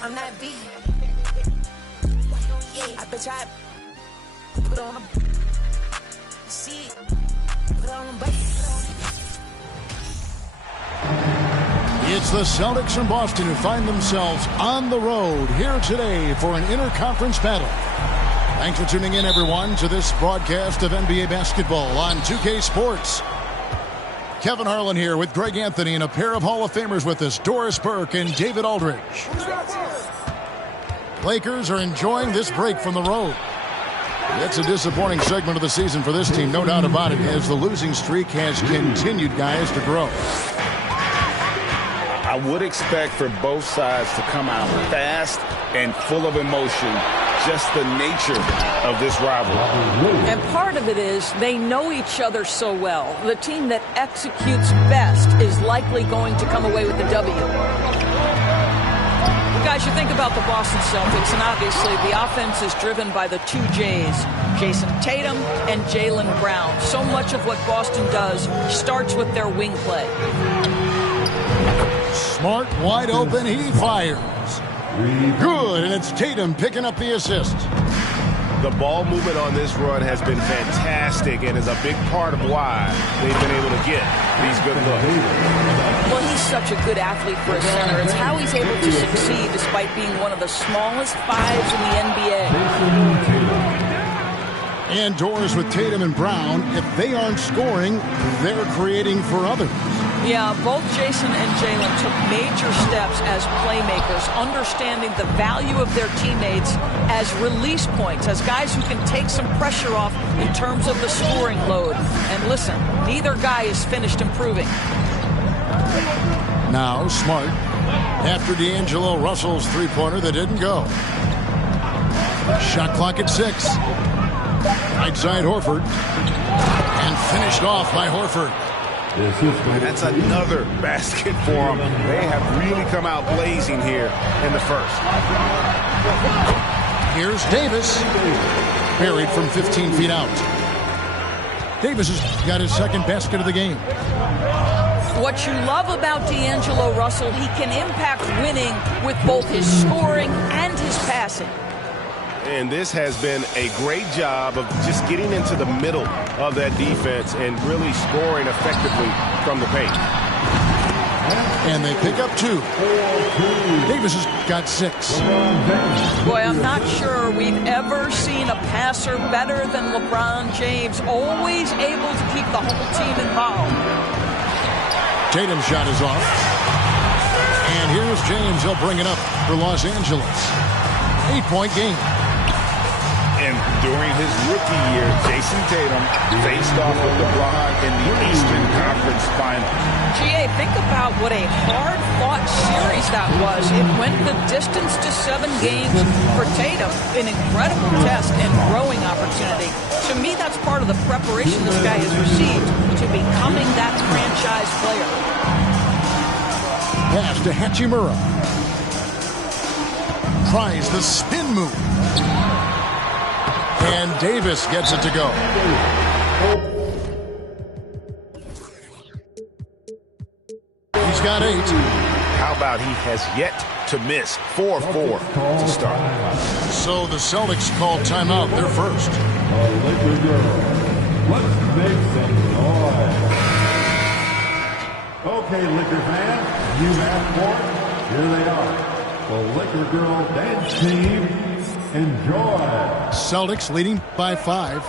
I'm not big. I bet you I put on a see put on a It's the Celtics from Boston who find themselves on the road here today for an interconference battle. Thanks for tuning in, everyone, to this broadcast of NBA basketball on 2K Sports. Kevin Harlan here with Greg Anthony and a pair of Hall of Famers with us, Doris Burke and David Aldridge. Lakers are enjoying this break from the road. It's a disappointing segment of the season for this team, no doubt about it, as the losing streak has continued, guys, to grow. I would expect for both sides to come out fast and full of emotion, just the nature of this rivalry. And part of it is they know each other so well. The team that executes best is likely going to come away with the W. Guys, you think about the Boston Celtics, and obviously the offense is driven by the two J's, Jason Tatum and Jaylen Brown. So much of what Boston does starts with their wing play. Smart, wide open, he fires. Good, and it's Tatum picking up the assist. The ball movement on this run has been fantastic and is a big part of why they've been able to get these good looks. Well, he's such a good athlete for a center. It's how he's able to succeed despite being one of the smallest fives in the NBA. And Doris with Tatum and Brown, if they aren't scoring, they're creating for others. Yeah, both Jason and Jaylen took major steps as playmakers, understanding the value of their teammates as release points, as guys who can take some pressure off in terms of the scoring load. And listen, neither guy is finished improving. Now Smart, after D'Angelo Russell's three-pointer that didn't go. Shot clock at 6. Right side Horford. And finished off by Horford. And that's another basket for them. They have really come out blazing here in the first. Here's Davis. Buried from 15 feet out. Davis has got his second basket of the game. What you love about D'Angelo Russell, he can impact winning with both his scoring and his passing. And this has been a great job of just getting into the middle of that defense and really scoring effectively from the paint. And they pick up 2. Davis has got 6. Boy, I'm not sure we've ever seen a passer better than LeBron James, always able to keep the whole team involved. Tatum's shot is off. And here's James. He'll bring it up for Los Angeles. 8-point game. And during his rookie year, Jason Tatum faced off with LeBron in the Eastern Conference Finals. G.A., think about what a hard-fought series that was. It went the distance to 7 games for Tatum. An incredible test and growing opportunity. To me, that's part of the preparation this guy has received to becoming that franchise player. Pass to Hachimura. Tries the spin move. And Davis gets it to go. He's got 8. How about he has yet to miss 4-4 to start. So the Celtics call timeout. They're first. Let's make some noise. Okay, Liquor fans, you asked for it. Here they are. The Liquor Girl Dance Team. Enjoy. Celtics leading by 5.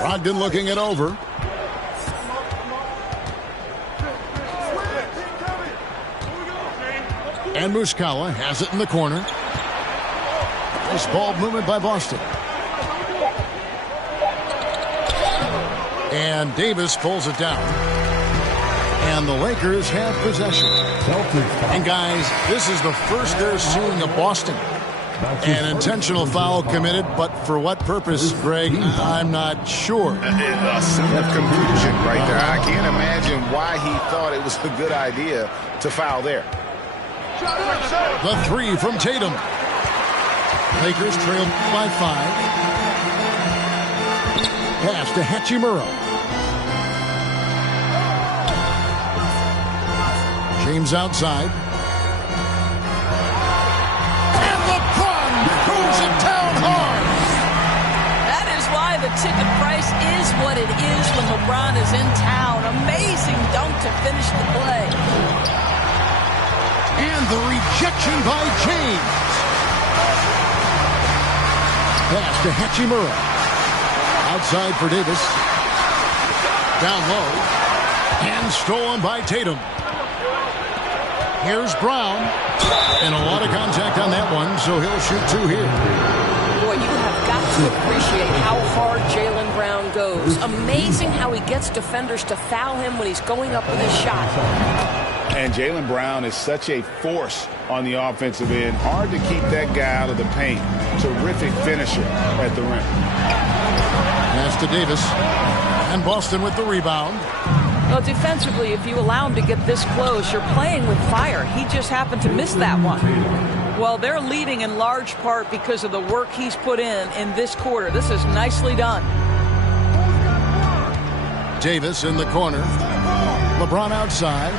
Brogdon looking it over. And Muscala has it in the corner. Nice ball movement by Boston. And Davis pulls it down. And the Lakers have possession. And guys, this is the first they're seeing of Boston. An intentional foul committed, but for what purpose, Greg, I'm not sure. A sign of confusion right there. I can't imagine why he thought it was a good idea to foul there. The three from Tatum. Lakers trail by 5. Pass to Hachimura. James outside. And LeBron throws it down hard. That is why the ticket price is what it is when LeBron is in town. Amazing dunk to finish the play. And the rejection by James. Pass to Hachimura. Outside for Davis. Down low. And stolen by Tatum. Here's Brown. And a lot of contact on that one, so he'll shoot 2 here. Boy, you have got to appreciate how hard Jaylen Brown goes. Amazing how he gets defenders to foul him when he's going up with his shot. And Jaylen Brown is such a force on the offensive end. Hard to keep that guy out of the paint. Terrific finisher at the rim. Pass to Davis. And Boston with the rebound. Well, defensively, if you allow him to get this close, you're playing with fire. He just happened to miss that one. Well, they're leading in large part because of the work he's put in this quarter. This is nicely done. Davis in the corner. LeBron outside.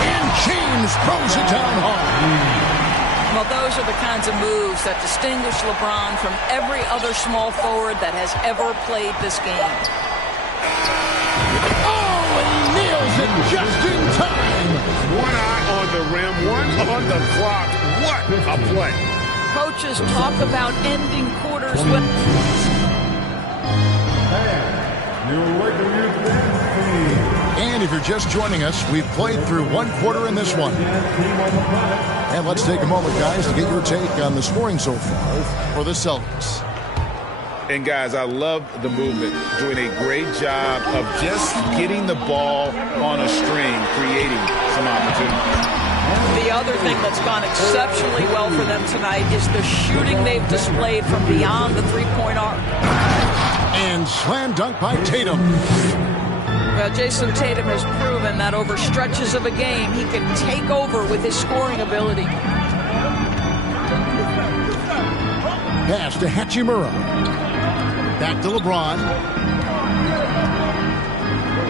And James throws it down hard. Well, those are the kinds of moves that distinguish LeBron from every other small forward that has ever played this game. Oh, he nails it just in time. One eye on the rim, one on the clock. What a play. Coaches talk about ending quarters with... And if you're just joining us, we've played through 1 quarter in this one. And let's take a moment, guys, to get your take on the scoring so far for the Celtics. And, guys, I love the movement. Doing a great job of just getting the ball on a string, creating some opportunity. The other thing that's gone exceptionally well for them tonight is the shooting they've displayed from beyond the three-point arc. And slam dunk by Tatum. Well, Jason Tatum has proven that over stretches of a game, he can take over with his scoring ability. Pass to Hachimura. Back to LeBron.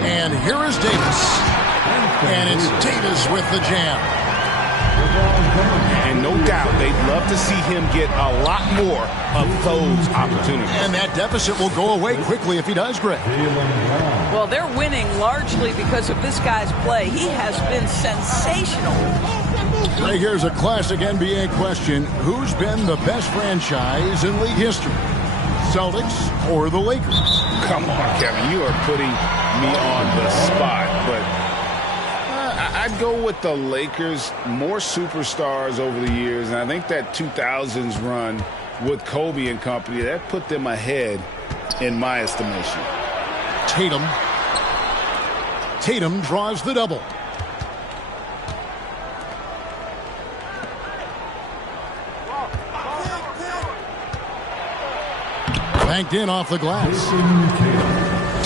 And here is Davis. And it's Davis with the jam. And no doubt they'd love to see him get a lot more of those opportunities. And that deficit will go away quickly if he does, Greg. Well, they're winning largely because of this guy's play. He has been sensational. Greg, here's a classic NBA question. Who's been the best franchise in league history? Celtics or the Lakers? Come on, Kevin. You are putting me on the spot, but I'd go with the Lakers. More superstars over the years, and I think that 2000s run with Kobe and company, that put them ahead in my estimation. Tatum draws the double. Banked in off the glass.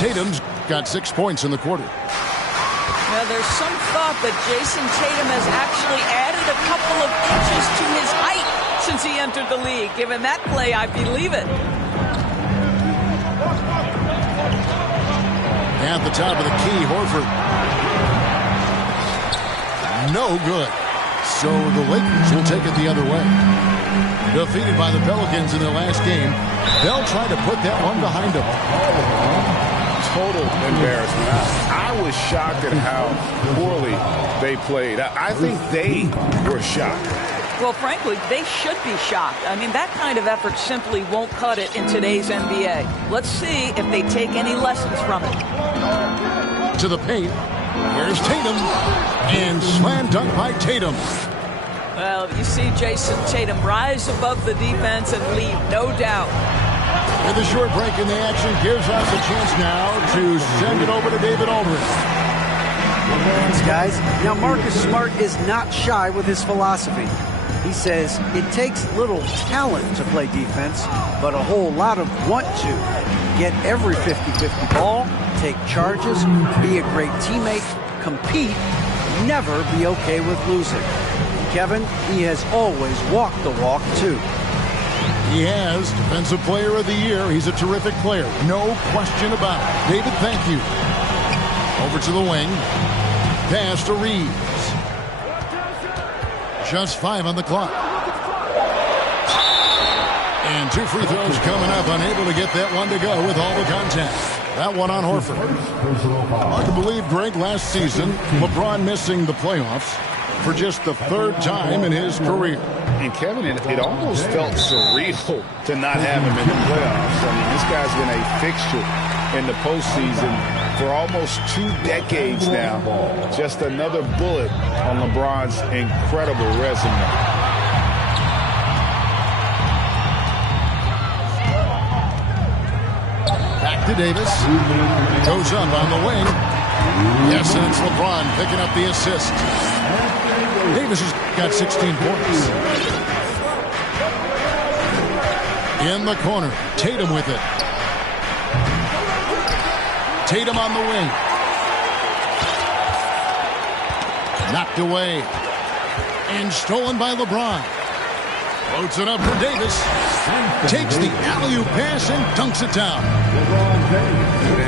Tatum's got 6 points in the quarter. Now, there's some thought that Jason Tatum has actually added a couple of inches to his height since he entered the league. Given that play, I believe it. At the top of the key, Horford. No good. So the Lakers will take it the other way. Defeated by the Pelicans in their last game, they'll try to put that one behind them. Total embarrassment. I was shocked at how poorly they played. I think they were shocked. Well, frankly, they should be shocked. I mean, that kind of effort simply won't cut it in today's NBA. Let's see if they take any lessons from it. To the paint. Here's Tatum. And slam dunk by Tatum. Well, you see Jason Tatum rise above the defense and lead, no doubt. With a short break in the action, gives us a chance now to send it over to David Aldridge. Thanks, guys. Now, Marcus Smart is not shy with his philosophy. He says it takes little talent to play defense, but a whole lot of want to. Get every 50-50 ball, take charges, be a great teammate, compete, never be okay with losing. Kevin, he has always walked the walk, too. He has Defensive Player of the Year. He's a terrific player. No question about it. David, thank you. Over to the wing. Pass to Reeves. Just 5 on the clock. And 2 free throws coming up. Unable to get that one to go with all the contact. That one on Horford. Hard to believe, Greg, last season, LeBron missing the playoffs for just the 3rd time in his career. And Kevin, it almost felt surreal to not have him in the playoffs. I mean, this guy's been a fixture in the postseason for almost 2 decades now. Just another bullet on LeBron's incredible resume. Back to Davis. Goes up on the wing. Yes, and it's LeBron picking up the assist. Davis has got 16 points. In the corner, Tatum with it. Tatum on the wing. Knocked away. And stolen by LeBron. Floats it up for Davis. Takes the alley-oop pass and dunks it down.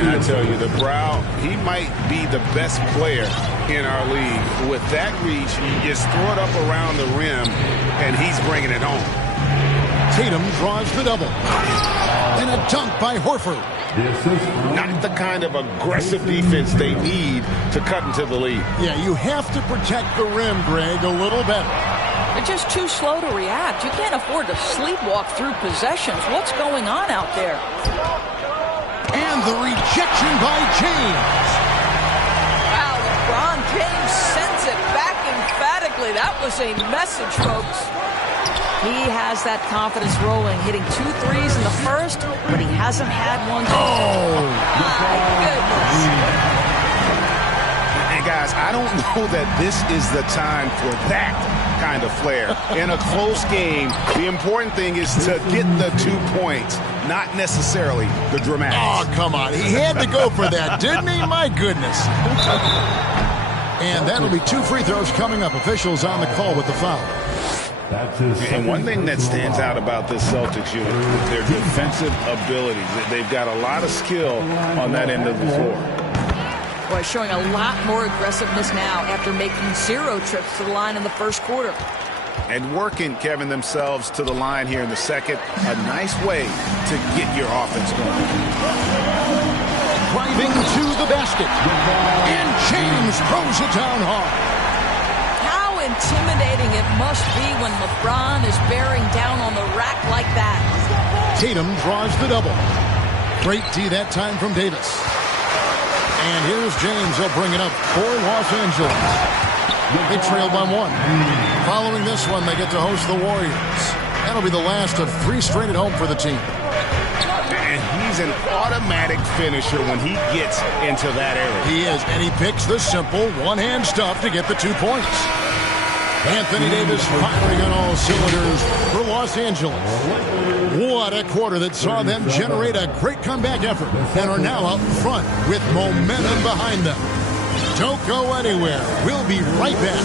And I tell you, the Brow, he might be the best player in our league. With that reach, you just throw it up around the rim, and he's bringing it home. Tatum draws the double. And a dunk by Horford. Not the kind of aggressive defense they need to cut into the lead. Yeah, you have to protect the rim, Greg, a little better. They're just too slow to react. You can't afford to sleepwalk through possessions. What's going on out there? And the rejection by James. Wow, LeBron James sends it back emphatically. That was a message, folks. He has that confidence rolling, hitting 2 threes in the first, but he hasn't had one. Oh, my goodness. And guys, I don't know that this is the time for that kind of flair. In a close game, the important thing is to get the 2 points, not necessarily the dramatics. Oh, come on. He had to go for that, didn't he? My goodness. And that'll be 2 free throws coming up. Officials on the call with the foul. And one thing that stands out about this Celtics unit is their defensive abilities. They've got a lot of skill on that end of the floor. Boy, showing a lot more aggressiveness now after making 0 trips to the line in the first quarter. And working, Kevin, themselves to the line here in the second. A nice way to get your offense going. Driving to the basket. And James throws it down hard. Intimidating it must be when LeBron is bearing down on the rack like that. Tatum draws the double. Great D that time from Davis. And here's James. He'll bring it up for Los Angeles. They trail by 1. Following this one, they get to host the Warriors. That'll be the last of 3 straight at home for the team. And he's an automatic finisher when he gets into that area. He is, and he picks the simple one-hand stuff to get the 2 points. Anthony Davis firing on all cylinders for Los Angeles. What a quarter that saw them generate a great comeback effort and are now out in front with momentum behind them. Don't go anywhere. We'll be right back.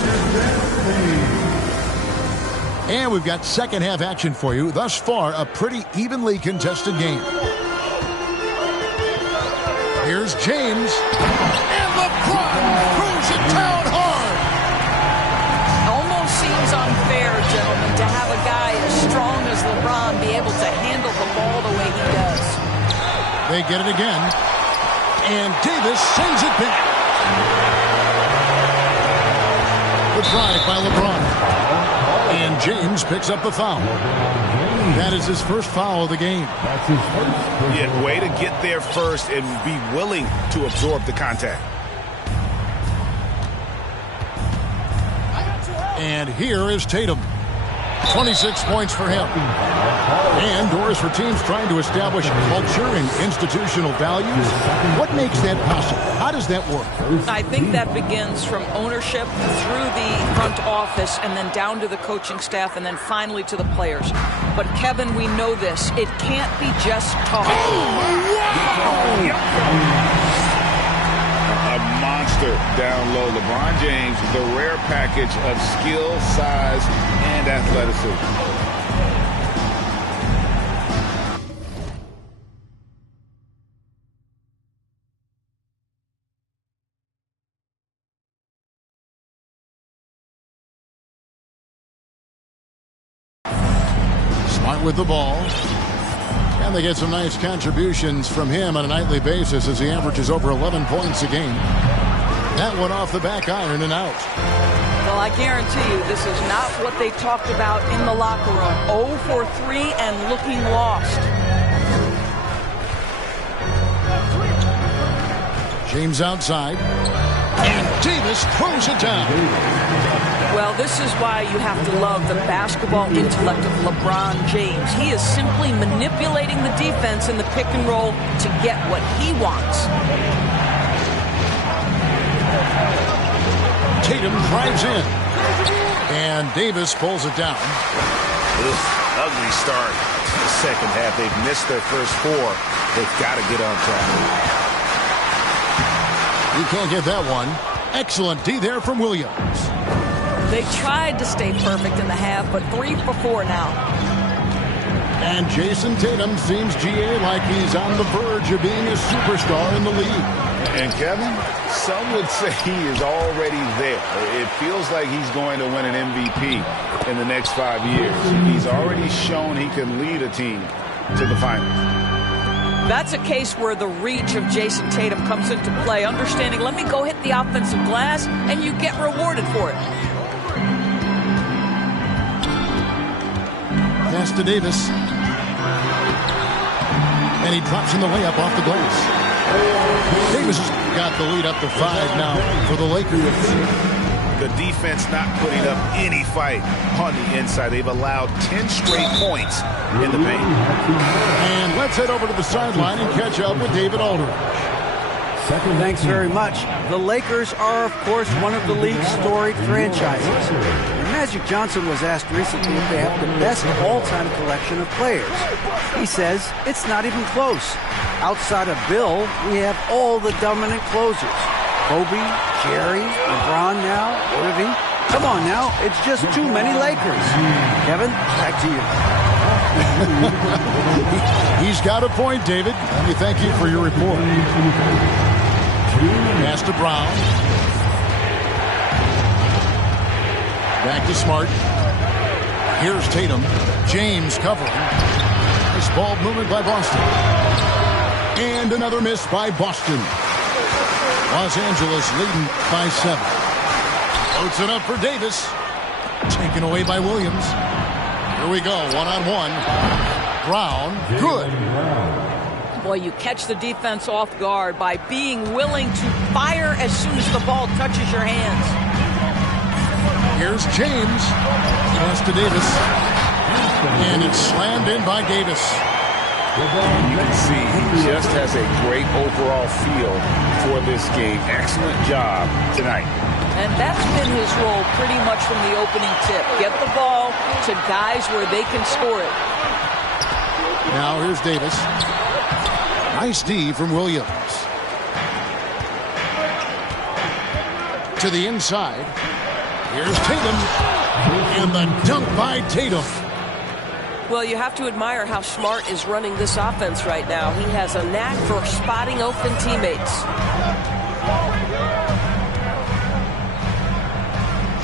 And we've got second half action for you. Thus far, a pretty evenly contested game. Here's James. And LeBron throws it down hard. Seems unfair, gentlemen, to have a guy as strong as LeBron be able to handle the ball the way he does. They get it again. And Davis sends it back. The drive by LeBron. And James picks up the foul. That is his first foul of the game. That's his first. Yeah, way to get there first and be willing to absorb the contact. And here is Tatum. 26 points for him. And doors for teams trying to establish culture and institutional values. What makes that possible? How does that work? I think that begins from ownership through the front office and then down to the coaching staff and then finally to the players. But Kevin, we know this. It can't be just talk. A monster down low. LeBron James, the rare package of skill, size, and athleticism. Smart with the ball. And they get some nice contributions from him on a nightly basis as he averages over 11 points a game. That one off the back iron and out. Well, I guarantee you this is not what they talked about in the locker room. 0 for 3 and looking lost. James outside. And Davis throws it down. Well, this is why you have to love the basketball intellect of LeBron James. He is simply manipulating the defense in the pick and roll to get what he wants. Tatum drives in. And Davis pulls it down. Ugly start to the second half. They've missed their first 4. They've got to get on track. You can't get that one. Excellent D there from Williams. They tried to stay perfect in the half, but 3 for 4 now. And Jason Tatum seems, GA, like he's on the verge of being a superstar in the league. And Kevin, some would say he is already there. It feels like he's going to win an MVP in the next 5 years. He's already shown he can lead a team to the finals. That's a case where the reach of Jason Tatum comes into play. Understanding, let me go hit the offensive glass, and you get rewarded for it. Pass to Davis. And he drops in the layup off the glass. Davis has got the lead up to 5 now for the Lakers. The defense not putting up any fight on the inside. They've allowed 10 straight points in the paint. And let's head over to the sideline and catch up with David Aldridge. Thanks very much. The Lakers are, of course, one of the league's storied franchises. And Magic Johnson was asked recently if they have the best all-time collection of players. He says it's not even close. Outside of Bill, we have all the dominant closers. Kobe, Jerry, LeBron now, Irving. Come on now, it's just too many Lakers. Kevin, back to you. He's got a point, David. Let me thank you for your report. Pass to Brown. Back to Smart. Here's Tatum. James covering. Nice ball movement by Boston. And another miss by Boston. Los Angeles leading by 7. Floats it up for Davis. Taken away by Williams. Here we go, one-on-one. Brown, good. Boy, you catch the defense off guard by being willing to fire as soon as the ball touches your hands. Here's James. Pass to Davis. And it's slammed in by Davis. You can see he just has a great overall feel for this game. Excellent job tonight. And that's been his role pretty much from the opening tip. Get the ball to guys where they can score it. Now here's Davis. Nice D from Williams. To the inside. Here's Tatum. And the dunk by Tatum. Well, you have to admire how Smart is running this offense right now. He has a knack for spotting open teammates.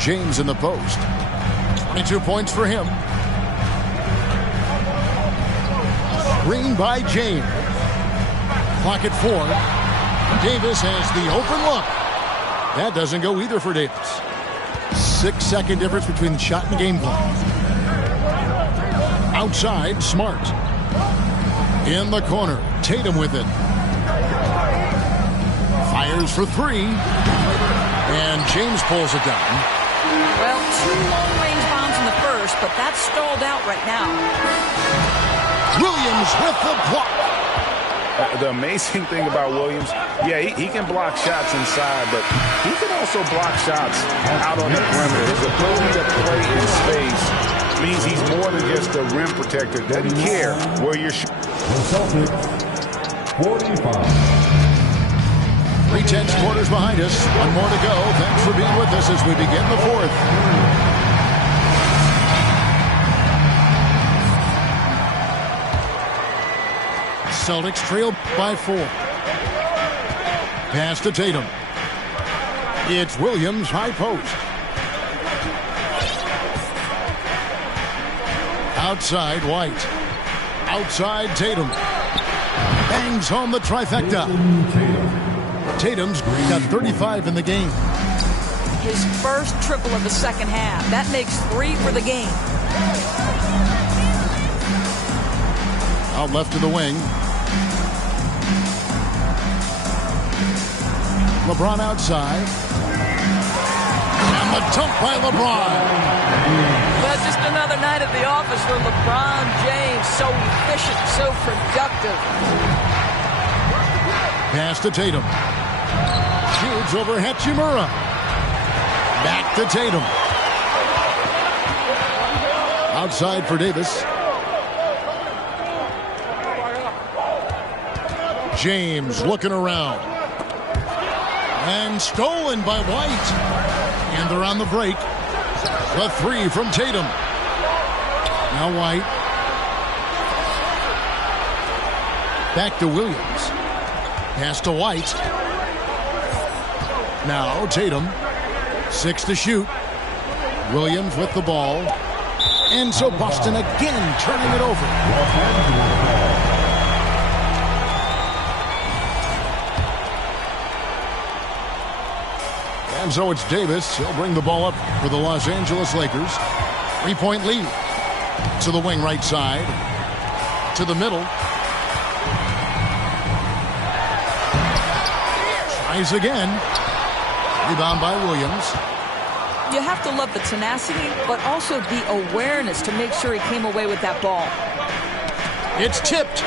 James in the post. 22 points for him. Screen by James. Clock at 4. Davis has the open look. That doesn't go either for Davis. 6-second difference between the shot and game clock. Outside, Smart. In the corner, Tatum with it. Fires for 3. And James pulls it down. Well, 2 long-range bombs in the first, years, but that's stalled out right now. Williams with the block. The amazing thing about Williams, yeah, he can block shots inside, but he can also block shots out on the perimeter. His ability to play in space means he's more than just a rim protector. Doesn't care where you're shooting. The Celtics, 45. 3/10 quarters behind us. One more to go. Thanks for being with us as we begin the fourth. Celtics trail by 4. Pass to Tatum. It's Williams, high post. Outside, White. Outside, Tatum. Bangs home the trifecta. Tatum's got 35 in the game. His first triple of the second half. That makes 3 for the game. Out left to the wing. LeBron outside. And the dunk by LeBron. Well, just another night at the office for LeBron James. So efficient, so productive. Pass to Tatum. Shoots over Hachimura. Back to Tatum. Outside for Davis. James looking around. And stolen by White. And they're on the break. The 3 from Tatum. Now White. Back to Williams. Pass to White. Now Tatum. 6 to shoot. Williams with the ball. And so Boston again turning it over. And so it's Davis. He'll bring the ball up for the Los Angeles Lakers. 3-point lead. To the wing right side. To the middle. Tries again. Rebound by Williams. You have to love the tenacity, but also the awareness to make sure he came away with that ball. It's tipped.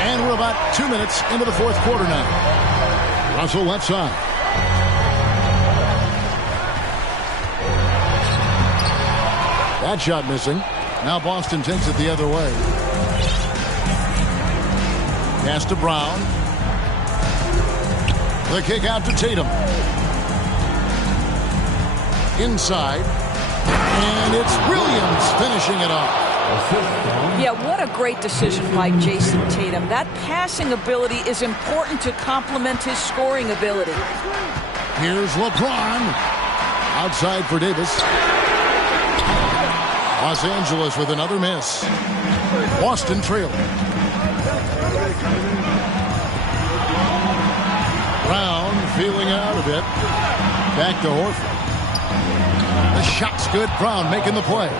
And we're about 2 minutes into the fourth quarter now. Russell left side. That shot missing. Now Boston takes it the other way. Pass to Brown. The kick out to Tatum. Inside. And it's Williams finishing it off. Yeah, what a great decision by Jason Tatum. That passing ability is important to complement his scoring ability. Here's LeBron. Outside for Davis. Los Angeles with another miss. Boston trailing. Brown feeling out a bit. Back to Horford. The shot's good. Brown making the play.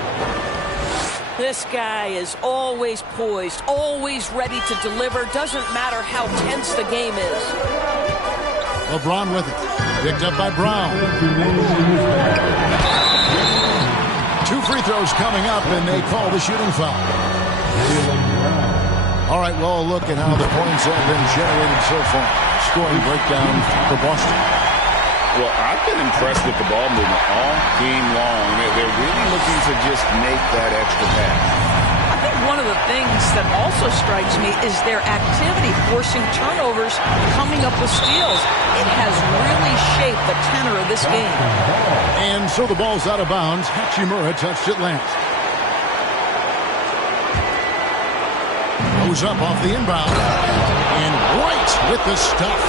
This guy is always poised, always ready to deliver. Doesn't matter how tense the game is. LeBron with it. Picked up by Brown. 2 free throws coming up, and they call the shooting foul. All right, well, look at how the points have been generated so far. Scoring breakdown for Boston. Well, I've been impressed with the ball movement all game long. They're really looking to just make that extra pass. I think one of the things that also strikes me is their activity forcing turnovers, coming up with steals. It has really shaped the tenor of this game. And so the ball's out of bounds. Hachimura touched it last. Goes up off the inbound. And right with the stuff.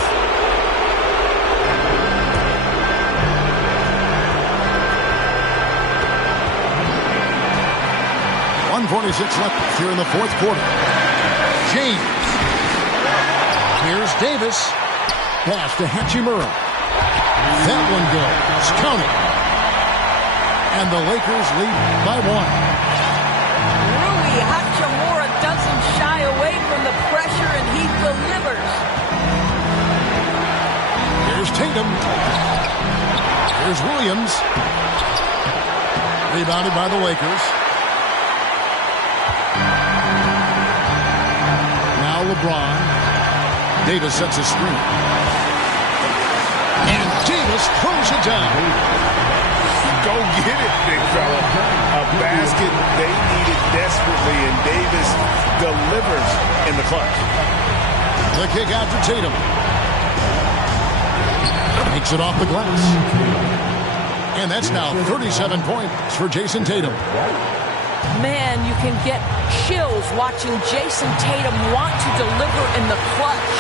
1:46 left here in the fourth quarter. James. Here's Davis. Pass to Hachimura. That one goes. Count it. And the Lakers lead by 1. Rui Hachimura doesn't shy away from the pressure, and he delivers. Here's Tatum. Here's Williams. Rebounded by the Lakers. Now LeBron. Davis sets a screen. And Davis throws it down. Go get it, big fella. A basket they needed desperately, and Davis delivers in the clutch. The kick out to Tatum. Makes it off the glass. And that's now 37 points for Jason Tatum. Man, you can get chills watching Jason Tatum want to deliver in the clutch.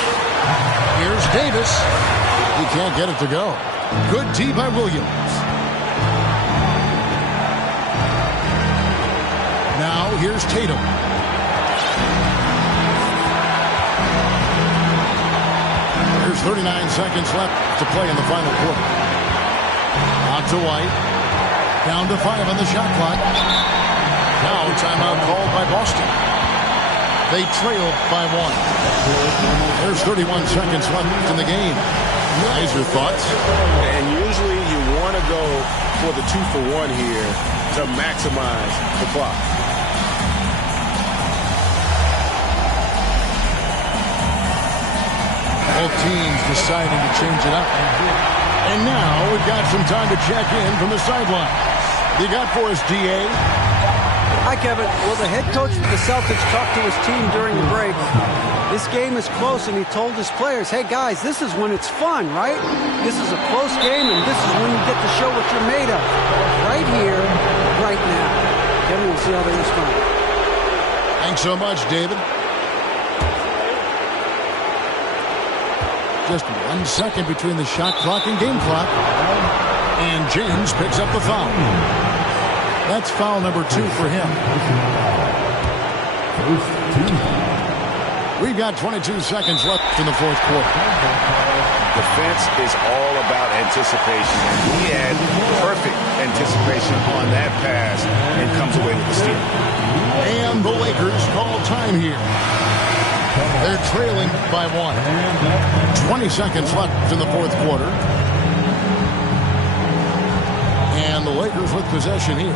Here's Davis. He can't get it to go. Good D by Williams. Now here's Tatum. There's 39 seconds left to play in the final quarter. Out to White. Down to 5 on the shot clock. Now timeout called by Boston. They trail by 1. There's 31 seconds left in the game. Guys, your thoughts? And usually you want to go for the 2-for-1 here to maximize the clock. Both teams deciding to change it up. And now we've got some time to check in from the sideline. You got for us, D.A.? Hi, Kevin. Well, the head coach for the Celtics talked to his team during the break. This game is close, and he told his players, hey, guys, this is when it's fun, right? This is a close game, and this is when you get to show what you're made of. Right here, right now. Kevin, we'll see how they respond. Thanks so much, David. Just 1 second between the shot clock and game clock. And James picks up the foul. That's foul number 2 for him. We've got 22 seconds left in the fourth quarter. Defense is all about anticipation. He had perfect anticipation on that pass and comes away with the steal. And the Lakers call time here. They're trailing by 1. 20 seconds left in the fourth quarter. And the Lakers with possession here.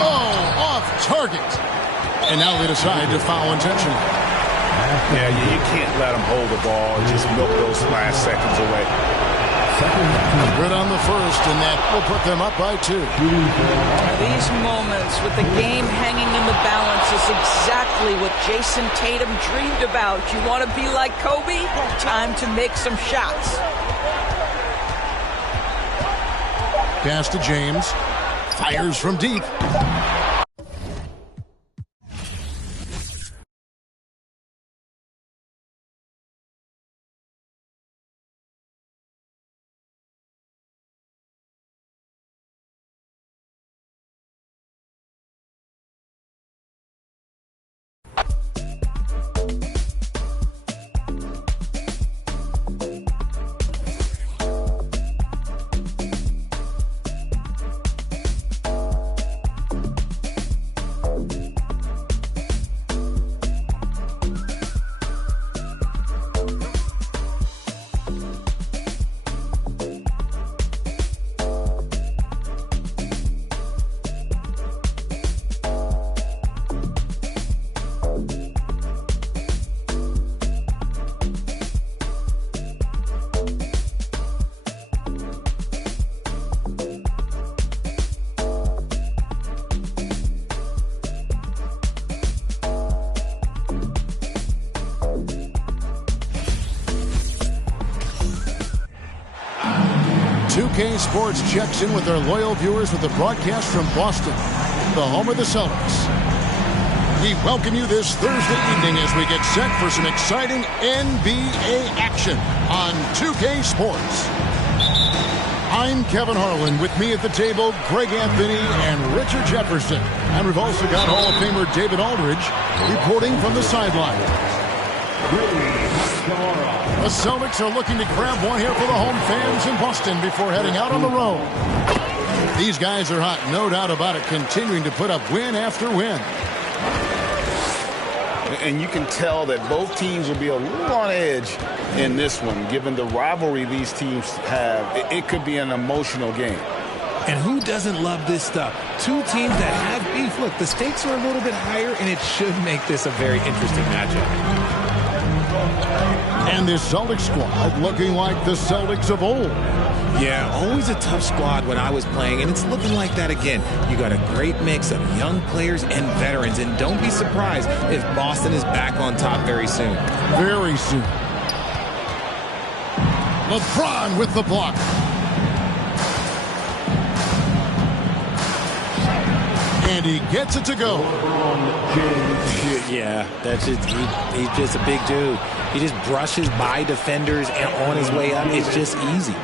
Oh, off target. And now they decide to foul intentionally. Yeah, you can't let them hold the ball and just milk those last seconds away. Good on the first, and that will put them up by 2. These moments with the game hanging in the balance is exactly what Jason Tatum dreamed about. You want to be like Kobe? Time to make some shots. Pass to James. Fires from deep. Sports checks in with their loyal viewers with the broadcast from Boston, the home of the Celtics. We welcome you this Thursday evening as we get set for some exciting NBA action on 2K Sports. I'm Kevin Harlan. With me at the table, Greg Anthony and Richard Jefferson. And we've also got Hall of Famer David Aldridge reporting from the sideline. The Celtics are looking to grab one here for the home fans in Boston before heading out on the road. These guys are hot, no doubt about it, continuing to put up win after win. And you can tell that both teams will be a little on edge in this one, given the rivalry these teams have. It could be an emotional game. And who doesn't love this stuff? Two teams that have beef. Look, the stakes are a little bit higher, and it should make this a very interesting matchup. And this Celtics squad looking like the Celtics of old. Yeah, always a tough squad when I was playing, and it's looking like that again. You got a great mix of young players and veterans, and don't be surprised if Boston is back on top very soon. Very soon. LeBron with the block. And he gets it to go. Yeah, that's just, he's just a big dude. He just brushes by defenders and on his way up. It's just easy.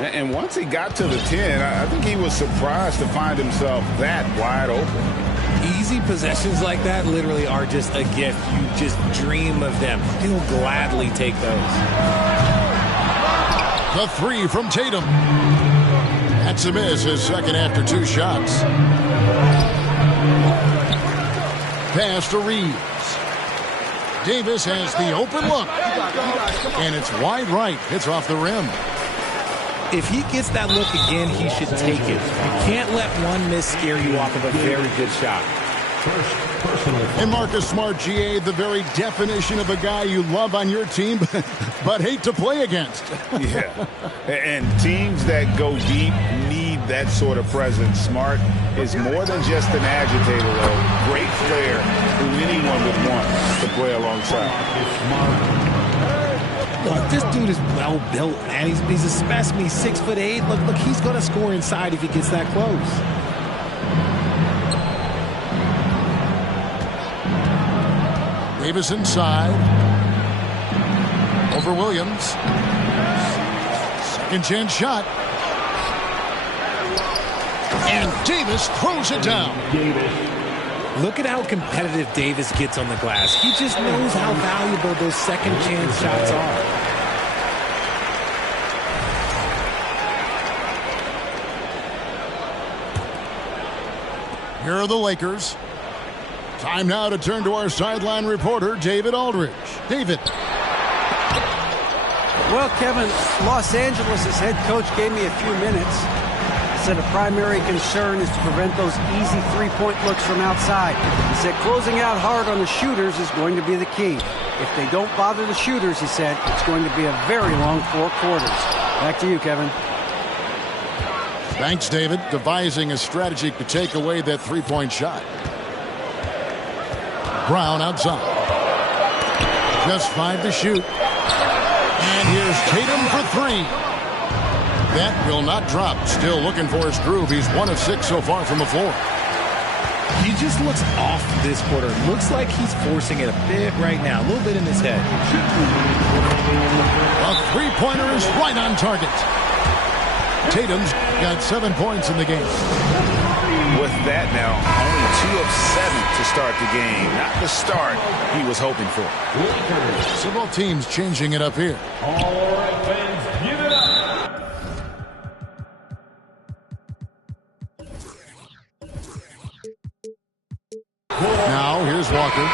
And once he got to the 10, I think he was surprised to find himself that wide open. Easy possessions like that literally are just a gift. You just dream of them. He'll gladly take those. The three from Tatum. That's a miss, his second after 2 shots. Pass to Reeves. Davis has the open look. And it's wide right. It's off the rim. If he gets that look again, he should take it. You can't let one miss scare you off of a very good shot. And Marcus Smart, GA, the very definition of a guy you love on your team, but hate to play against. Yeah, and teams that go deep need that sort of presence. Smart is more than just an agitator, though. Great player who anyone would want to play alongside. Look, this dude is well built, man. He's a specimen. He's 6'8". Look, he's going to score inside if he gets that close. Davis inside. Over Williams. Second chance shot. And Davis throws it down. Look at how competitive Davis gets on the glass. He just knows how valuable those second chance shots are. Here are the Lakers. Time now to turn to our sideline reporter, David Aldridge. David. Well, Kevin, Los Angeles' head coach gave me a few minutes. He said a primary concern is to prevent those easy three-point looks from outside. He said closing out hard on the shooters is going to be the key. If they don't bother the shooters, he said, it's going to be a very long 4 quarters. Back to you, Kevin. Thanks, David. Devising a strategy to take away that three-point shot. Brown outside. Just 5 to shoot. And here's Tatum for 3. That will not drop. Still looking for his groove. He's 1 of 6 so far from the floor. He just looks off this quarter. Looks like he's forcing it a bit right now. A little bit in his head. A three-pointer is right on target. Tatum's got 7 points in the game. With that now, only 2 of 7 to start the game. Not the start he was hoping for. So both teams changing it up here. All right, fans, give it up. Now, here's Walker.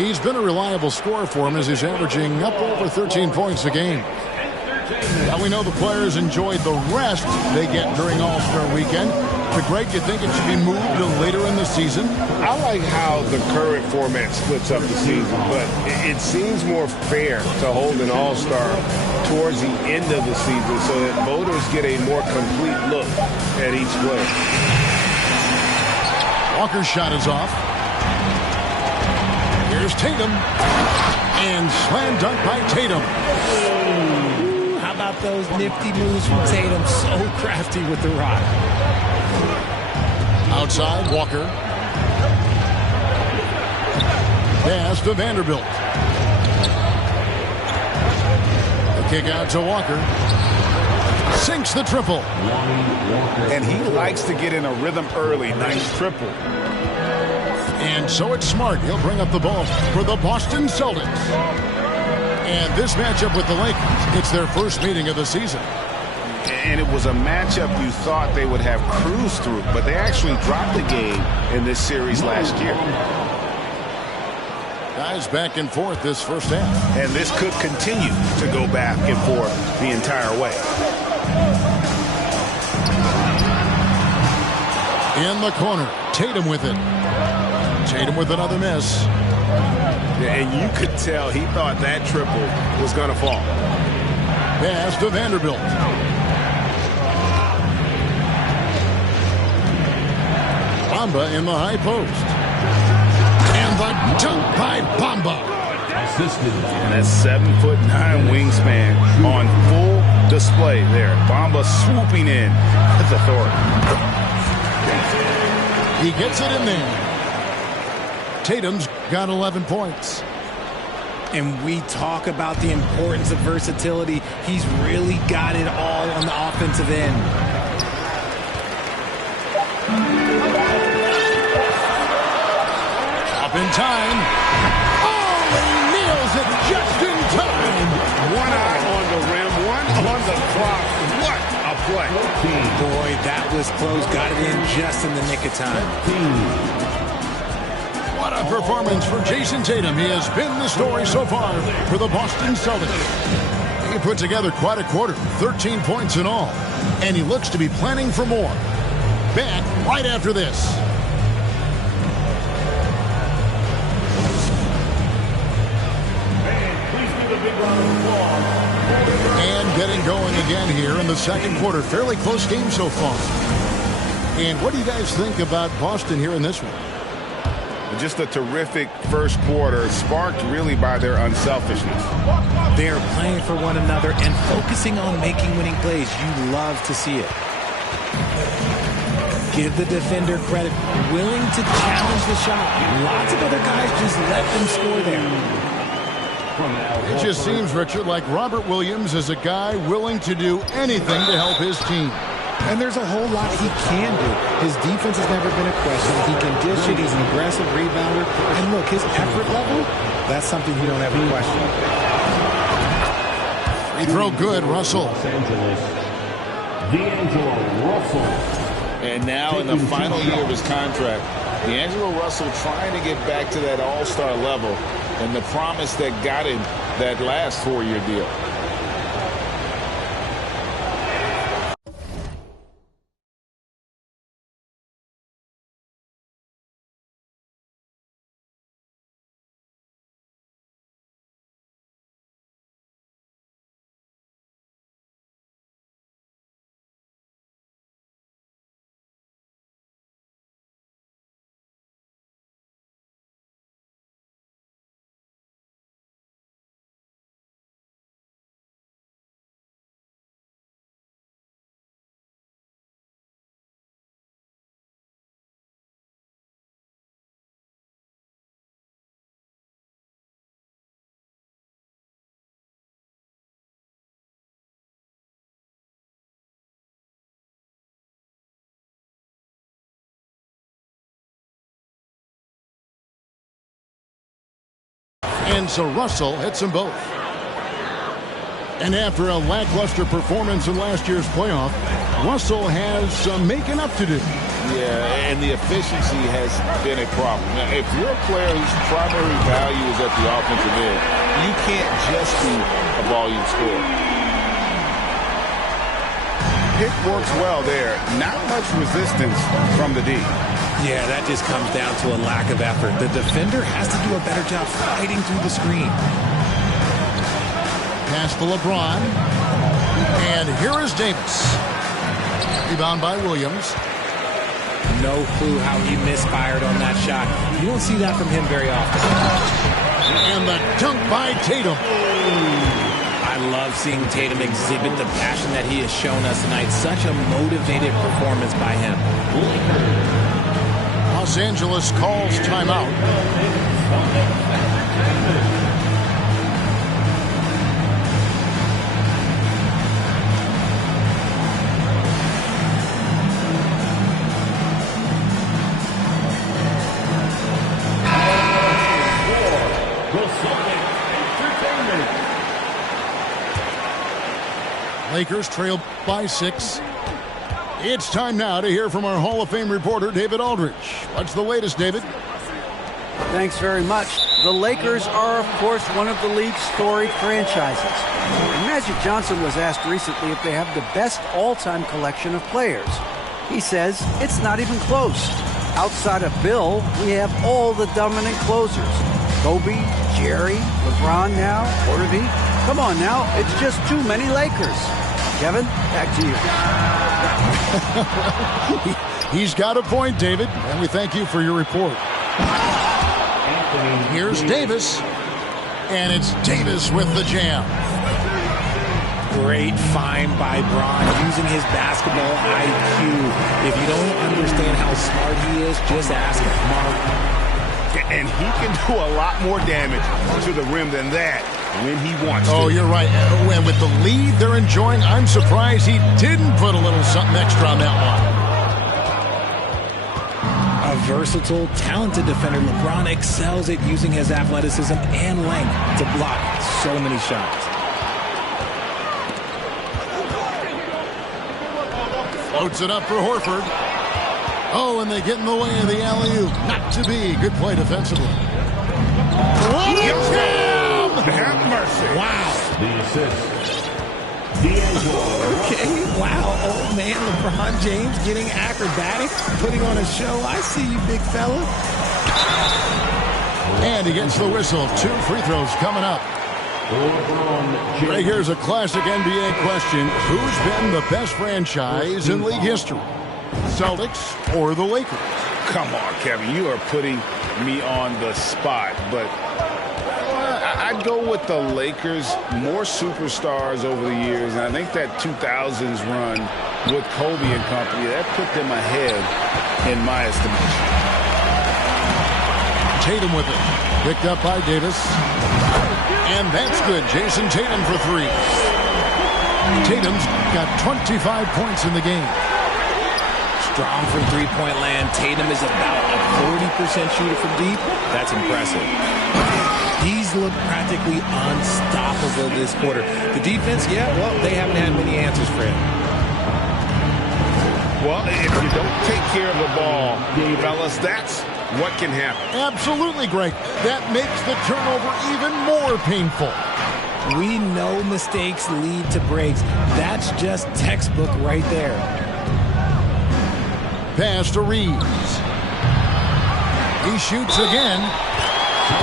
He's been a reliable scorer for him as he's averaging up over 13 points a game. Now, we know the players enjoyed the rest they get during All-Star Weekend. But, Greg, you think it should be moved to later in the season? I like how the current format splits up the season, but it seems more fair to hold an All-Star towards the end of the season so that voters get a more complete look at each player. Walker's shot is off. Here's Tatum. And slam dunk by Tatum. Ooh, how about those nifty moves from Tatum? So crafty with the rock. Outside, Walker. Pass to Vanderbilt. The kick out to Walker. Sinks the triple. And he likes to get in a rhythm early. Nice triple. And so it's Smart. He'll bring up the ball for the Boston Celtics. And this matchup with the Lakers, it's their first meeting of the season. And it was a matchup you thought they would have cruised through, but they actually dropped the game in this series last year. Guys back and forth this first half. And this could continue to go back and forth the entire way. In the corner, Tatum with it. Tatum with another miss. And you could tell he thought that triple was going to fall. Pass to Vanderbilt. Bamba in the high post. And the dunk by Bamba. And that 7'9" wingspan on full display there. Bamba swooping in with authority. He gets it in there. Tatum's got 11 points. And we talk about the importance of versatility. He's really got it all on the offensive end. Up in time. Oh, he nails it just in time. One eye on the rim, one on the clock. What a play. Boy, that was close. Got it in just in the nick of time. What a performance for Jason Tatum. He has been the story so far for the Boston Celtics. He put together quite a quarter, 13 points in all, and he looks to be planning for more. Back right after this. And getting going again here in the second quarter. Fairly close game so far. And what do you guys think about Boston here in this one? Just a terrific first quarter, sparked really by their unselfishness. They're playing for one another and focusing on making winning plays. You love to see it. Give the defender credit. Willing to challenge the shot. Lots of other guys just let them score there. It just seems, Richard, like Robert Williams is a guy willing to do anything to help his team. And there's a whole lot he can do. His defense has never been a question. He can dish it. He's an aggressive rebounder. And look, his effort level, that's something you don't ever question. Free throw good, Russell. D'Angelo Russell. And now in the final year of his contract, D'Angelo Russell trying to get back to that all-star level and the promise that got him that last 4-year deal. And so Russell hits them both. And after a lackluster performance in last year's playoff, Russell has some making up to do. Yeah, and the efficiency has been a problem. Now, if you're a player whose primary value is at the offensive end, you can't just be a volume scorer. Pick works well there. Not much resistance from the D. Yeah, that just comes down to a lack of effort. The defender has to do a better job fighting through the screen. Pass to LeBron. And here is Davis. Rebound by Williams. No clue how he misfired on that shot. You don't see that from him very often. And the dunk by Tatum. I love seeing Tatum exhibit the passion that he has shown us tonight. Such a motivated performance by him. Los Angeles calls timeout. Lakers trail by 6. It's time now to hear from our Hall of Fame reporter, David Aldridge. What's the latest, David? Thanks very much. The Lakers are, of course, one of the league's storied franchises. And Magic Johnson was asked recently if they have the best all-time collection of players. He says it's not even close. Outside of Bill, we have all the dominant closers. Kobe, Jerry, LeBron now, Worthy. Come on now, it's just too many Lakers. Kevin, back to you. He's got a point, David, and we thank you for your report. Here's Davis, and it's Davis with the jam. Great find by Bron, using his basketball IQ. If you don't understand how smart he is, just ask him. And he can do a lot more damage to the rim than that when he wants to. Oh, you're right. And with the lead they're enjoying, I'm surprised he didn't put a little something extra on that one. A versatile, talented defender, LeBron excels at using his athleticism and length to block so many shots. Floats it up for Horford. Oh, and they get in the way of the alley-oop. Not to be. Good play defensively. What a jam! Have mercy. Wow. The assist. D'Angelo. Okay, wow. Oh, man, LeBron James getting acrobatic, putting on a show. I see you, big fella. And he gets the whistle. 2 free throws coming up. Right here's a classic NBA question. Who's been the best franchise in league history? Celtics or the Lakers? Come on, Kevin. You are putting me on the spot. But I'd go with the Lakers. More superstars over the years. And I think that 2000s run with Kobe and company, that put them ahead in my estimation. Tatum with it. Picked up by Davis. And that's good. Jason Tatum for 3. Tatum's got 25 points in the game. Strong from three-point land. Tatum is about a 40% shooter from deep. That's impressive. He's looked practically unstoppable this quarter. The defense, yeah, well, they haven't had many answers for him. Well, if you don't take care of the ball, fellas, that's what can happen. Absolutely, Greg. That makes the turnover even more painful. We know mistakes lead to breaks. That's just textbook right there. Pass to Reeves. He shoots again,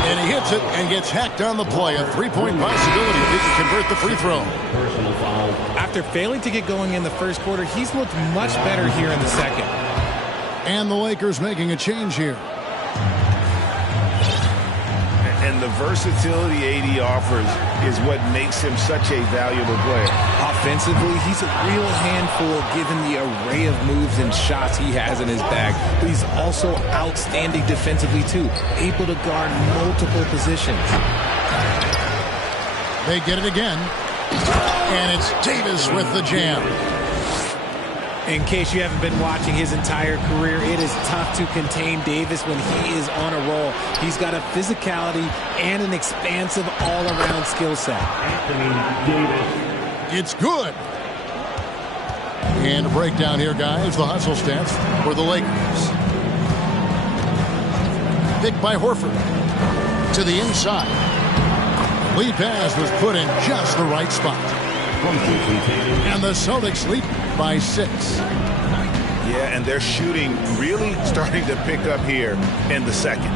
and he hits it and gets hacked on the play. A 3-point possibility if he can convert the free throw. After failing to get going in the first quarter, he's looked much better here in the second. And the Lakers making a change here. And the versatility AD offers is what makes him such a valuable player. Offensively, he's a real handful given the array of moves and shots he has in his bag. But he's also outstanding defensively, too, able to guard multiple positions. They get it again. And it's Davis with the jam. In case you haven't been watching his entire career, it is tough to contain Davis when he is on a roll. He's got a physicality and an expansive all-around skill set. Anthony Davis. It's good. And a breakdown here, guys. The hustle stance for the Lakers. Picked by Horford. To the inside. Lead pass was put in just the right spot. And the Celtics lead by 6. Yeah, and they're shooting really starting to pick up here in the second.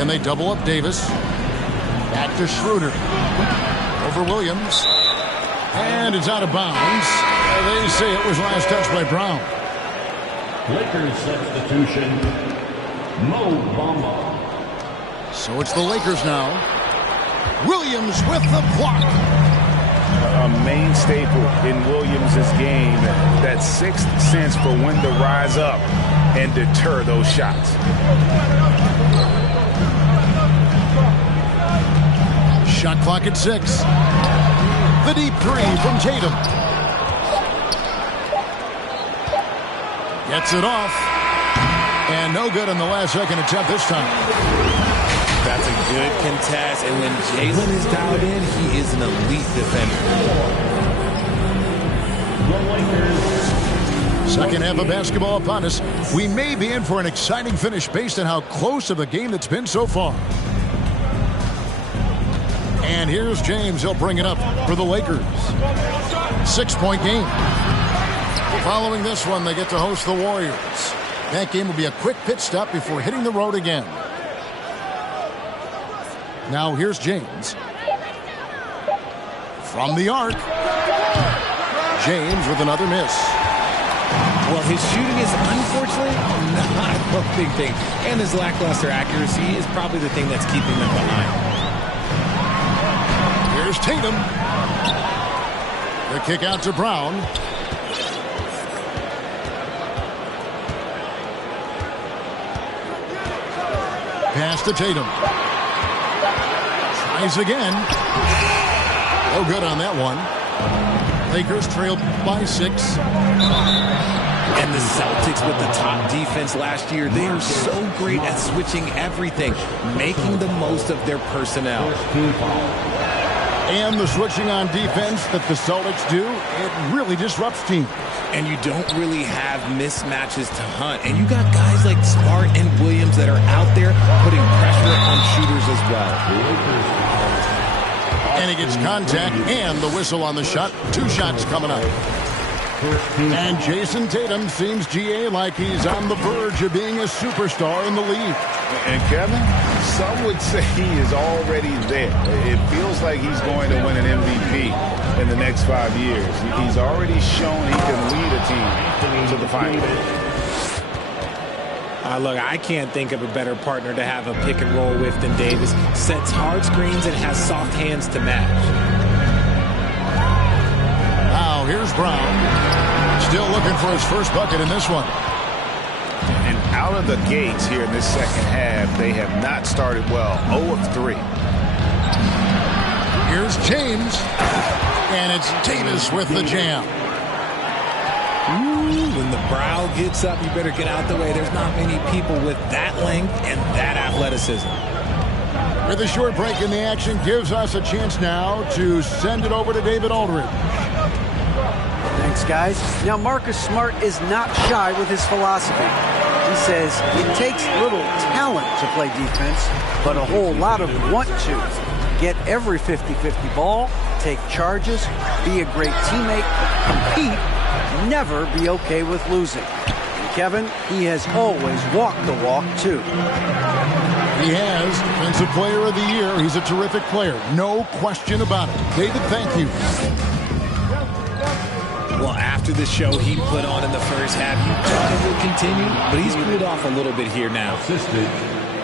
And they double up Davis. Back to Schroeder. Over Williams. And it's out of bounds. They say it was last touched by Brown. Lakers substitution, Mo Bamba. So it's the Lakers now. Williams with the block. A main staple in Williams' game, that sixth sense for when to rise up and deter those shots. Shot clock at 6. The deep 3 from Tatum. Gets it off. And no good on the last second attempt this time. That's a good contest, and when Jalen is dialed in, he is an elite defender. The Lakers Second half of basketball upon us. We may be in for an exciting finish based on how close of a game it's been so far. And here's James. He'll bring it up for the Lakers. 6-point game. Following this one, they get to host the Warriors. That game will be a quick pit stop before hitting the road again. Now here's James. From the arc. James with another miss. Well, his shooting is unfortunately not a big thing. And his lackluster accuracy is probably the thing that's keeping them behind. Here's Tatum. The kick out to Brown. Pass to Tatum. Tries again. No good on that one. Lakers trailed by 6. And the Celtics with the top defense last year, they are so great at switching everything, making the most of their personnel. And the switching on defense that the Celtics do, it really disrupts teams. And you don't really have mismatches to hunt. And you got guys like Smart and Williams that are out there putting pressure on shooters as well. And he gets contact and the whistle on the shot. 2 shots coming up. And Jason Tatum seems, GA, like he's on the verge of being a superstar in the league. And Kevin, some would say he is already there. It feels like he's going to win an MVP in the next 5 years. He's already shown he can lead a team to the finals. Look, I can't think of a better partner to have a pick and roll with than Davis. Sets hard screens and has soft hands to match. Now here's Brown. Still looking for his first bucket in this one. And out of the gates here in this second half, they have not started well. 0 of 3. Here's James. And it's Davis with the jam. When the brow gets up, you better get out the way. There's not many people with that length and that athleticism. With a short break in the action, gives us a chance now to send it over to David Aldridge. Thanks, guys. Now, Marcus Smart is not shy with his philosophy. He says it takes little talent to play defense, but a whole lot of want to. Get every 50-50 ball, take charges, be a great teammate, compete, never be okay with losing. And Kevin, he has always walked the walk, too. He has Defensive Player of the Year. He's a terrific player. No question about it. David, thank you. Well, after the show he put on in the first half, you thought it would continue, but he's cooled off a little bit here now.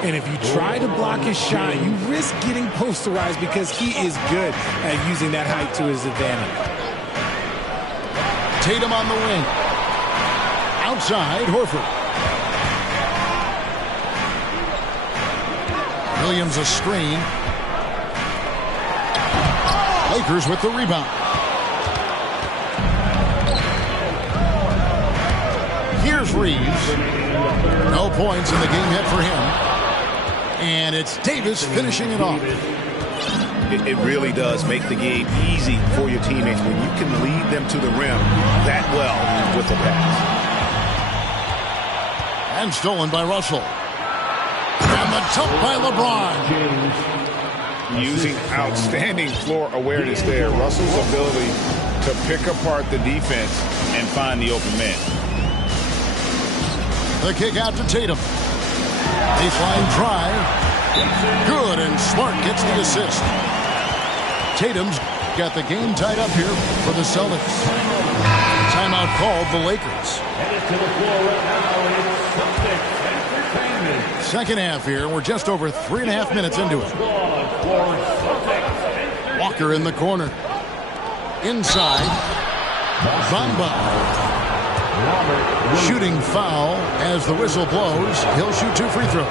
And if you try to block his shot, you risk getting posterized because he is good at using that height to his advantage. Tatum on the wing. Outside, Horford. Williams a screen. Lakers with the rebound. Here's Reeves. No points in the game yet for him. And it's Davis finishing it off. It really does make the game easy for your teammates when you can lead them to the rim that well with the pass. And stolen by Russell. And the dump by LeBron. Using outstanding floor awareness there. Russell's ability to pick apart the defense and find the open man. The kick out to Tatum. Baseline drive. Good, and Smart gets the assist. Tatum's got the game tied up here for the Celtics. Timeout called the Lakers. Second half here. We're just over 3.5 minutes into it. Walker in the corner. Inside. Bamba. Shooting foul as the whistle blows. He'll shoot 2 free throws.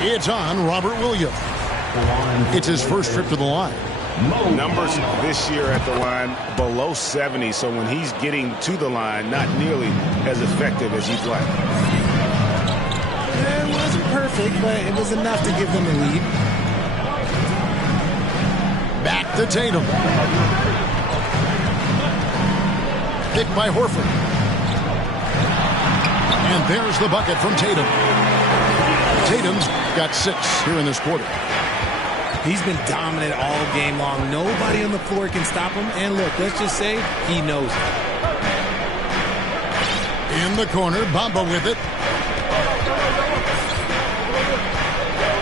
It's on Robert Williams. It's his first trip to the line. Numbers this year at the line below 70, so when he's getting to the line, not nearly as effective as you'd like. It wasn't perfect, but it was enough to give them a lead. Back to Tatum. Picked by Horford. And there's the bucket from Tatum. Tatum's got 6 here in this quarter. He's been dominant all game long. Nobody on the floor can stop him. And look, let's just say he knows it. In the corner, Bamba with it.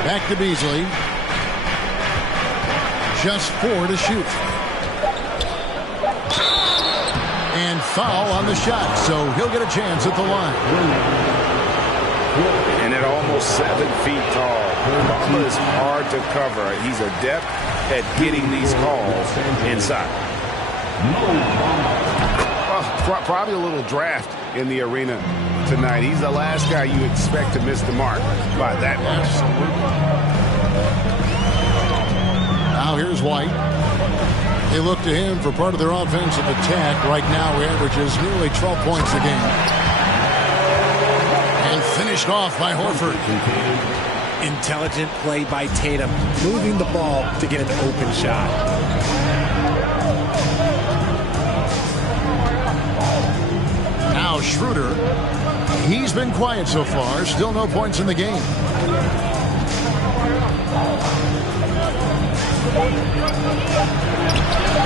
Back to Beasley. Just 4 to shoot. And foul on the shot, so he'll get a chance at the line. And at almost 7 feet tall, Bamba is hard to cover. He's adept at getting these calls inside. Probably a little draft in the arena tonight. He's the last guy you expect to miss the mark by that much. Now here's White. They look to him for part of their offensive attack. Right now, he averages nearly 12 points a game. And finished off by Horford. Intelligent play by Tatum, moving the ball to get an open shot. Now Schroeder. He's been quiet so far. Still no points in the game.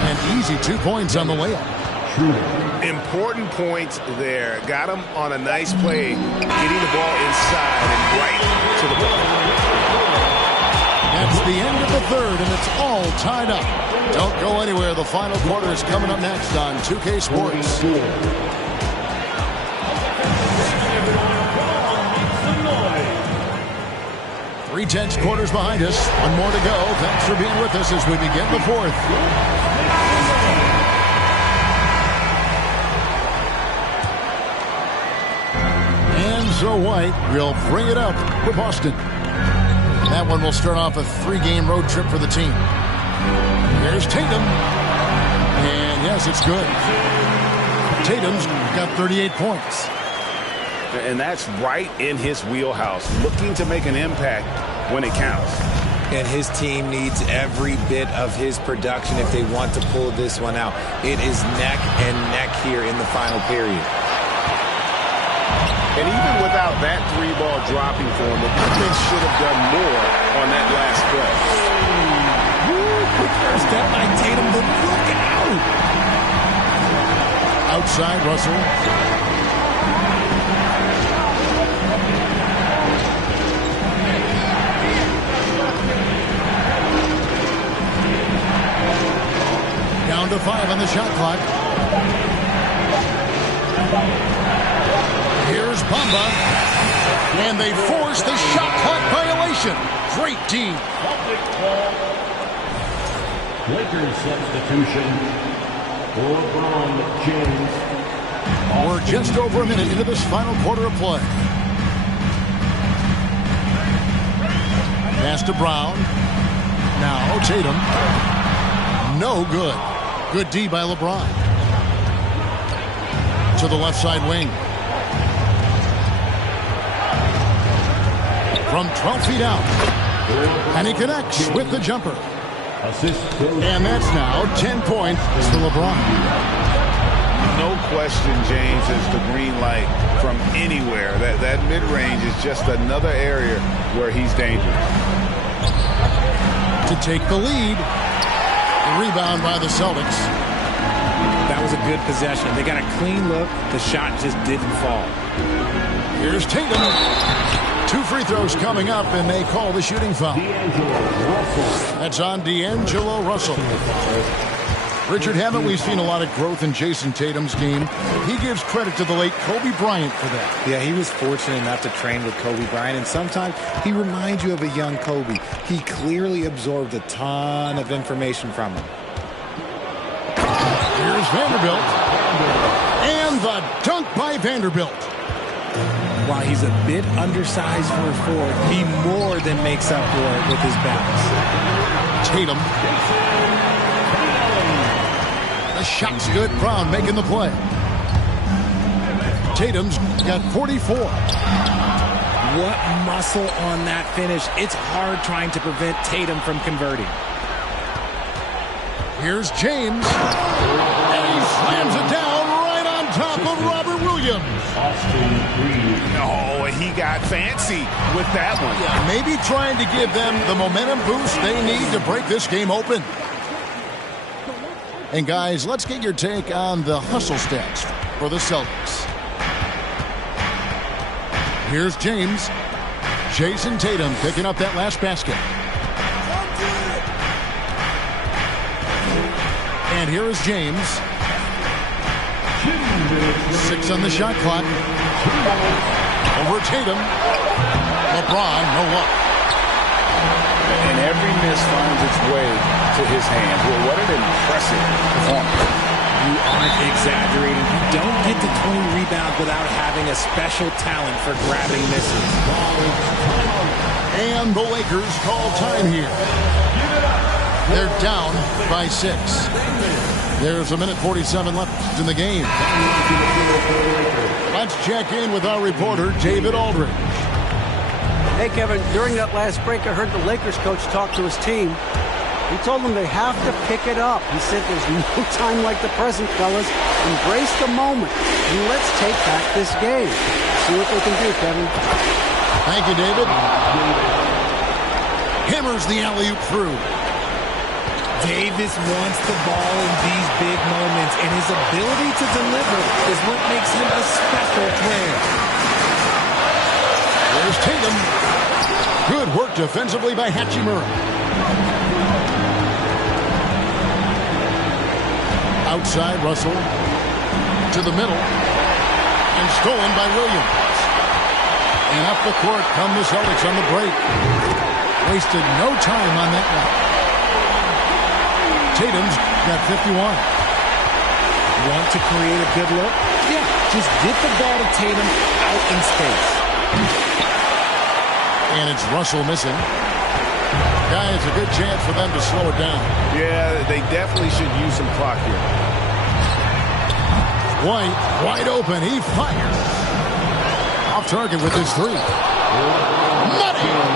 An easy 2 points on the layup. Important points there. Got him on a nice play, getting the ball inside and right to the ball. That's the end of the third, and it's all tied up. Don't go anywhere. The final quarter is coming up next on 2K Sports. 3/10 quarters behind us. One more to go. Thanks for being with us as we begin the fourth. And so White will bring it up for Boston. That one will start off a 3-game road trip for the team. Here's Tatum. And yes, it's good. Tatum's got 38 points. And that's right in his wheelhouse, looking to make an impact when it counts. And his team needs every bit of his production if they want to pull this one out. It is neck and neck here in the final period. And even without that 3-ball dropping for him, the defense should have done more on that last play. Quick first step by Tatum, but look out! Outside, Russell. Down to 5 on the shot clock. Here's Bamba. And they force the shot clock violation. Great D. Lakers substitution for LeBron James. We're just over a minute into this final quarter of play. Pass to Brown. Now Tatum. No good. Good D by LeBron. To the left side wing. From 12 feet out. And he connects with the jumper. And that's now 10 points to LeBron. No question, James, is the green light from anywhere. That mid-range is just another area where he's dangerous. To take the lead. Rebound by the Celtics. That was a good possession. They got a clean look. The shot just didn't fall. Here's Tatum. 2 free throws coming up, and they call the shooting foul. That's on D'Angelo Russell. Richard, haven't we seen a lot of growth in Jason Tatum's game? He gives credit to the late Kobe Bryant for that. Yeah, he was fortunate enough to train with Kobe Bryant, and sometimes he reminds you of a young Kobe. He clearly absorbed a ton of information from him. Here's Vanderbilt. And the dunk by Vanderbilt. While he's a bit undersized for a forward, he more than makes up for it with his bounce. Tatum. The shot's good. Brown making the play. Tatum's got 44. What muscle on that finish. It's hard trying to prevent Tatum from converting. Here's James. And he slams it down right on top of Robert Williams. Williams. Oh, he got fancy with that one. Yeah, maybe trying to give them the momentum boost they need to break this game open. And guys, let's get your take on the hustle stats for the Celtics. Here's James. Jason Tatum picking up that last basket. And here is James. 6 on the shot clock. Over Tatum. LeBron, no luck. And every miss finds its way to his hands. Well, what an impressive performance. You aren't exaggerating. You don't get to 20 rebounds without having a special talent for grabbing misses. And the Lakers call time here. They're down by 6. There's a minute 47 left in the game. Let's check in with our reporter, David Aldridge. Hey, Kevin, during that last break, I heard the Lakers coach talk to his team. He told them they have to pick it up. He said there's no time like the present, fellas. Embrace the moment, and let's take back this game. See what they can do, Kevin. Thank you, David. Hammers the alley-oop through. Davis wants the ball in these big moments, and his ability to deliver is what makes him a special player. There's Tatum. Good work defensively by Hachimura. Outside, Russell. To the middle. And stolen by Williams. And up the court come the Celtics on the break. Wasted no time on that one. Tatum's got 51. Want to create a good look? Yeah, just get the ball to Tatum out in space. And it's Russell missing. Guys, a good chance for them to slow it down. Yeah, they definitely should use some clock here. White, wide open. He fires. Off target with his 3. Money!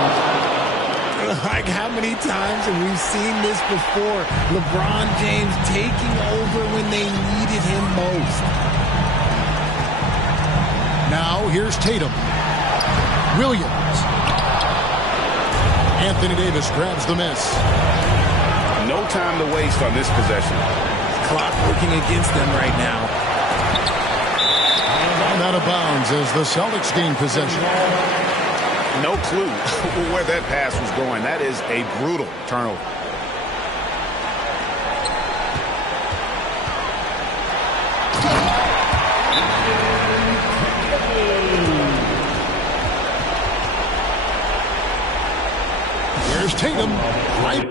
Like, how many times have we seen this before? LeBron James taking over when they needed him most. Now, here's Tatum. Williams. Anthony Davis grabs the miss. No time to waste on this possession. Clock working against them right now. And out of bounds as the Celtics gain possession. No clue where that pass was going. That is a brutal turnover. Here's Tatum. Right